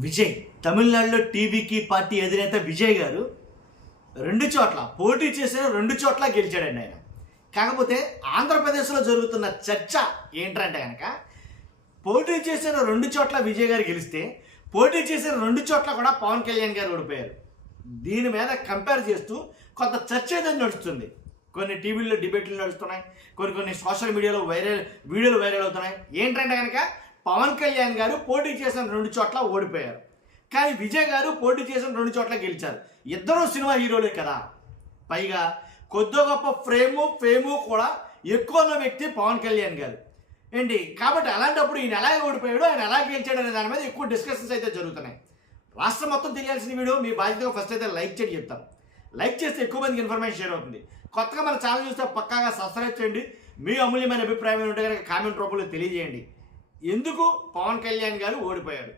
విజయ్ తమిళనాడులో టీవీకి పార్టీ అధినేత విజయ్ గారు రెండు చోట్ల పోటీ చేసిన రెండు చోట్ల గెలిచాడండి ఆయన. కాకపోతే ఆంధ్రప్రదేశ్లో జరుగుతున్న చర్చ ఏంటంటే కనుక పోటీ చేసిన రెండు చోట్ల విజయ్ గారు గెలిస్తే పోటీ చేసిన రెండు చోట్ల కూడా పవన్ కళ్యాణ్ గారు ఓడిపోయారు. దీని మీద కంపేర్ చేస్తూ కొంత చర్చ ఏదైనా నడుస్తుంది. కొన్ని టీవీల్లో డిబేట్లు నడుస్తున్నాయి, కొన్ని సోషల్ మీడియాలో వీడియోలు వైరల్ అవుతున్నాయి. ఏంటంటే కనుక పవన్ కళ్యాణ్ గారు పోటీ చేసిన రెండు చోట్ల ఓడిపోయారు, కానీ విజయ్ గారు పోటీ చేసిన రెండు చోట్ల గెలిచారు. ఇద్దరు సినిమా హీరోలే కదా, పైగా కొద్ది గొప్ప ఫేము కూడా ఎక్కువ ఉన్న వ్యక్తి పవన్ కళ్యాణ్ గారు ఏంటి. కాబట్టి అలాంటప్పుడు ఈయన ఎలా ఓడిపోయాడు, ఆయన ఎలా గెలిచాడు అనే దాని మీద ఎక్కువ డిస్కషన్స్ అయితే జరుగుతున్నాయి. రాష్ట్రం మొత్తం తెలియాల్సిన వీడియో మీ బాధ్యతగా ఫస్ట్ అయితే లైక్ చేయడం చెప్తాను. లైక్ చేస్తే ఎక్కువ మందికి ఇన్ఫర్మేషన్ షేర్ అవుతుంది. కొత్తగా మన ఛానల్ చూస్తే పక్కాగా సబ్స్క్రైబ్ చేయండి. మీ అమూల్యమైన అభిప్రాయం ఉంటే కనుక కామెంట్ రూపంలో తెలియజేయండి. ఎందుకు పవన్ కళ్యాణ్ గారు ఓడిపోయాడు?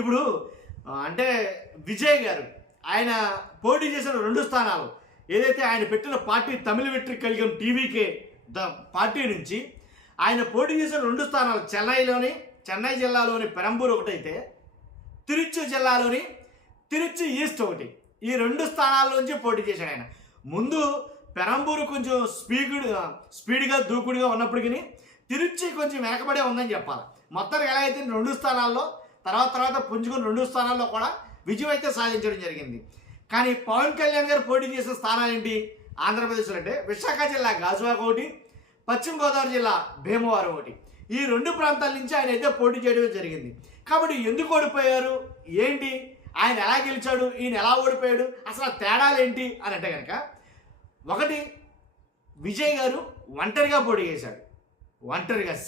ఇప్పుడు అంటే విజయ్ గారు ఆయన పోటీ చేసిన రెండు స్థానాలు ఏదైతే ఆయన పెట్టిన పార్టీ తమిళ వెట్రి కళిగం టీవీకే పార్టీ నుంచి ఆయన పోటీ చేసిన రెండు స్థానాలు చెన్నై జిల్లాలోని పెరంబూర్ ఒకటైతే తిరుచి జిల్లాలోని తిరుచి ఈస్ట్ ఒకటి. ఈ రెండు స్థానాల్లోంచి పోటీ చేశాడు ఆయన. ముందు పెరంబూరు కొంచెం స్పీడ్గా దూకుడుగా ఉన్నప్పటికీ తిరుచి కొంచెం వెనకబడే ఉందని చెప్పాలి. మొత్తానికి ఎలా అయితే రెండు స్థానాల్లో తర్వాత పుంజుకుని రెండు స్థానాల్లో కూడా విజయం అయితే సాధించడం జరిగింది. కానీ పవన్ కళ్యాణ్ గారు పోటీ చేసిన స్థానాలు ఏంటి ఆంధ్రప్రదేశ్లో అంటే విశాఖ జిల్లా గాజువాక ఒకటి, పశ్చిమ గోదావరి జిల్లా భీమవరం ఒకటి. ఈ రెండు ప్రాంతాల నుంచి ఆయన అయితే పోటీ చేయడం జరిగింది. కాబట్టి ఎందుకు ఓడిపోయారు ఏంటి, ఆయన ఎలా గెలిచాడు, ఈయన ఎలా ఓడిపోయాడు, అసలు తేడాలు ఏంటి అని అంటే కనుక ఒకటి, విజయ్ గారు ఒంటరిగా పోటీ చేశాడు,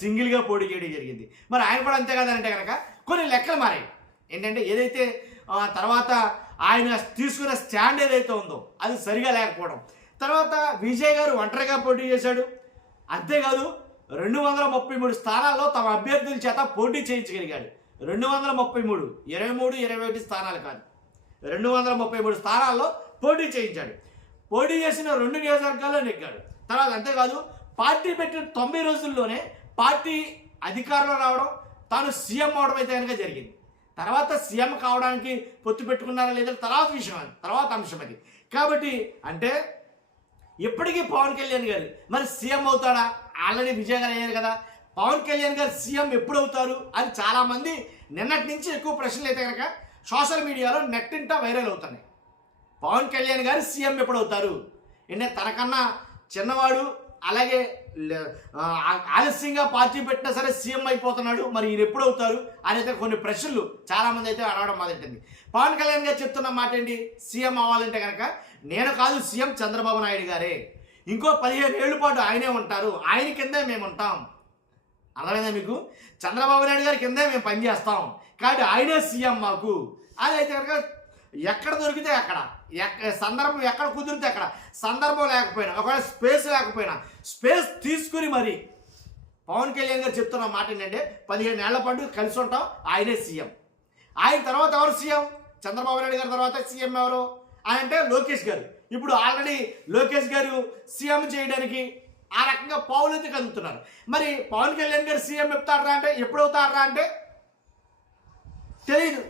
సింగిల్గా పోటీ చేయడం జరిగింది. మరి ఆయన కూడా అంతే కదంటే కనుక కొన్ని లెక్కలు మారాయి. ఏంటంటే ఏదైతే తర్వాత ఆయన తీసుకున్న స్టాండ్ ఏదైతే ఉందో అది సరిగా లేకపోవడం, తర్వాత విజయ్ గారు ఒంటరిగా పోటీ చేశాడు. అంతేకాదు 233 స్థానాల్లో తమ అభ్యర్థుల చేత పోటీ చేయించగలిగాడు. 233, 23, 21 స్థానాలు కాదు, 233 స్థానాల్లో పోటీ చేయించాడు. పోటీ చేసిన రెండు నియోజకవర్గాల్లో నెగ్గాడు. తర్వాత అంతేకాదు పార్టీ పెట్టిన 9 రోజుల్లోనే పార్టీ అధికారంలో రావడం, తాను సీఎం అవడం అయితే కనుక జరిగింది. తర్వాత సీఎం కావడానికి పొత్తు పెట్టుకున్నారా లేదా తర్వాత అంశం అది. కాబట్టి అంటే ఇప్పటికీ పవన్ కళ్యాణ్ గారు మరి సీఎం అవుతాడా? ఆల్రెడీ విజయ్ గారు అయ్యారు కదా, పవన్ కళ్యాణ్ గారు సీఎం ఎప్పుడు అవుతారు అని చాలామంది నిన్నటి నుంచి ఎక్కువ ప్రశ్నలు అయితే కనుక సోషల్ మీడియాలో నెట్టింటా వైరల్ అవుతున్నాయి. పవన్ కళ్యాణ్ గారు సీఎం ఎప్పుడు అవుతారు అంటే తనకన్నా చిన్నవాడు, అలాగే ఆలస్యంగా పార్టీ పెట్టినా సరే సీఎం అయిపోతున్నాడు, మరి ఈయన ఎప్పుడు అవుతారు అనేది కొన్ని ప్రశ్నలు చాలామంది అయితే అడగడం మొదలెట్టింది. పవన్ కళ్యాణ్ గారు చెప్తున్న మాట ఏంటి, సీఎం అవ్వాలంటే కనుక నేను కాదు సీఎం చంద్రబాబు నాయుడు గారే, ఇంకో 15 ఏళ్ల పాటు ఆయనే ఉంటారు, ఆయన కిందే మేము ఉంటాం. అర్థమైందా మీకు? చంద్రబాబు నాయుడు గారి కిందే మేము పనిచేస్తాం, కాబట్టి ఆయనే సీఎం మాకు. అదైతే కనుక ఎక్కడ దొరికితే అక్కడ, సందర్భం ఎక్కడ కుదిరితే అక్కడ, సందర్భం లేకపోయినా ఒకవేళ స్పేస్ లేకపోయినా స్పేస్ తీసుకుని మరి పవన్ కళ్యాణ్ గారు చెప్తున్న మాట ఏంటంటే 15 ఏళ్ల పాటు కలిసి ఉంటాం, ఆయనే సీఎం. ఆయన తర్వాత ఎవరు సీఎం? చంద్రబాబు నాయుడు గారి తర్వాత సీఎం ఎవరు అని అంటే లోకేష్ గారు. ఇప్పుడు ఆల్రెడీ లోకేష్ గారు సీఎం చేయడానికి ఆ రకంగా పావులైతే కదులుతున్నారు. మరి పవన్ కళ్యాణ్ గారు సీఎం ఎప్పుడు అవుతారా అంటే తెలియదు.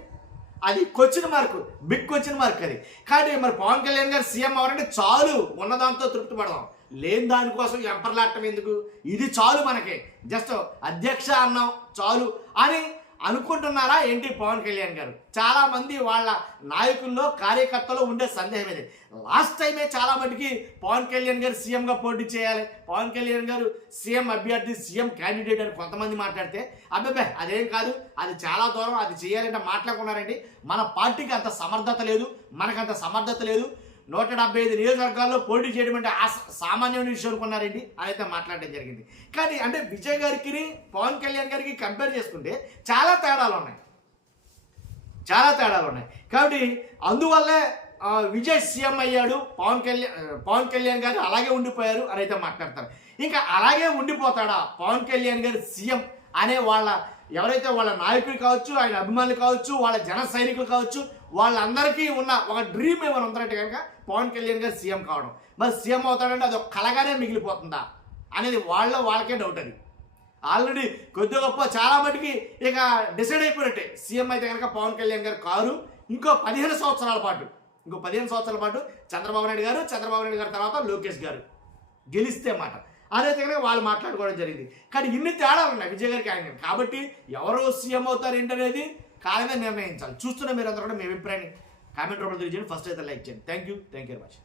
అది question mark, big question mark అది. కానీ మరి పవన్ కళ్యాణ్ గారు సీఎం అవ్వాలంటే చాలు, ఉన్నదాంతో తృప్తి పడదాం, లేని దానికోసం ఎంపర్లాటం ఎందుకు, ఇది చాలు మనకి, జస్ట్ అధ్యక్ష అన్నాం చాలు అని అనుకుంటున్నారా ఏంటి పవన్ కళ్యాణ్ గారు? చాలామంది వాళ్ళ నాయకుల్లో కార్యకర్తలో ఉండే సందేహం ఇది. లాస్ట్ టైమే చాలా మటుకి పవన్ కళ్యాణ్ గారు సీఎంగా పోటీ చేయాలి, పవన్ కళ్యాణ్ గారు సీఎం అభ్యర్థి, సీఎం క్యాండిడేట్ అని కొంతమంది మాట్లాడితే అబ్బాబే అదేం కాదు, అది చాలా దూరం, అది చేయాలంటే మాట్లాడుకున్నారండి. మన పార్టీకి అంత సమర్థత లేదు, మనకంత సమర్థత లేదు, 175 నియోజకవర్గాల్లో పోటీ చేయడం అంటే సామాన్యమైన విషయం అనుకున్నారండి అని అయితే మాట్లాడడం జరిగింది. కానీ అంటే విజయ్ గారికి పవన్ కళ్యాణ్ గారికి కంపేర్ చేసుకుంటే చాలా తేడాలు ఉన్నాయి. కాబట్టి అందువల్లే విజయ్ సీఎం అయ్యాడు, పవన్ కళ్యాణ్ గారు అలాగే ఉండిపోయారు అని అయితే మాట్లాడతారు. ఇంకా అలాగే ఉండిపోతాడా పవన్ కళ్యాణ్ గారు సీఎం అనే ఎవరైతే వాళ్ళ నాయకులు కావచ్చు, ఆయన అభిమానులు కావచ్చు, వాళ్ళ జన సైనికులు కావచ్చు, వాళ్ళందరికీ ఉన్న ఒక డ్రీమ్ ఏమైనా ఉందంటే కనుక పవన్ కళ్యాణ్ గారు సీఎం కావడం. మరి సీఎం అవుతాడంటే అది ఒక కలగానే మిగిలిపోతుందా అనేది వాళ్ళకే డౌట్. అది ఆల్రెడీ కొద్ది గొప్ప చాలా మటుకి ఇక డిసైడ్ అయిపోయినట్టే. సీఎం అయితే కనుక పవన్ కళ్యాణ్ గారు కారు. ఇంకో 15 సంవత్సరాల పాటు చంద్రబాబు నాయుడు గారు తర్వాత లోకేష్ గారు గెలిస్తే మాట. అదైతే కనుక వాళ్ళు మాట్లాడుకోవడం జరిగింది. కానీ ఇన్ని తేడాలు ఉన్నాయి విజయ్ గారికి ఆయన. కాబట్టి ఎవరు సీఎం అవుతారు ఏంటనేది కాలమే నిర్ణయించాలి. చూస్తున్న మీరందరూ కూడా మీ అభిప్రాయాన్ని కామెంట్ రూపంలో తెలియజేయండి. ఫస్ట్ అయితే లైక్ చేయండి. Thank you very much.